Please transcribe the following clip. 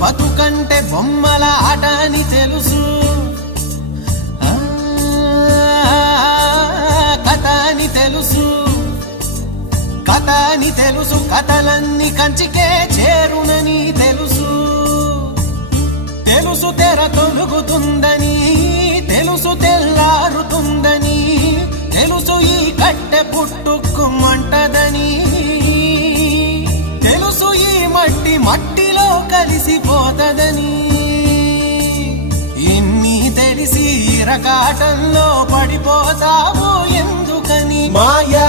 బతుకంటే బొమ్మల ఆట అని తెలుసు, కథ అని తెలుసు, కథ అని తెలుసు, కథలన్నీ కంచికే చేరునని తెలుసు. తెలుసు తెర తొలుగుతుందని, తెలుసు తెల్లారుతుందని, తెలుసు ఈ కట్టె పుట్టుకుమంటదని, తెలుసు ఈ మట్టి మట్టిలో కలిసిపోతదని. ఇన్ని తెలిసి రకాటంలో పడిపోతావు ఎందుకని? మాయా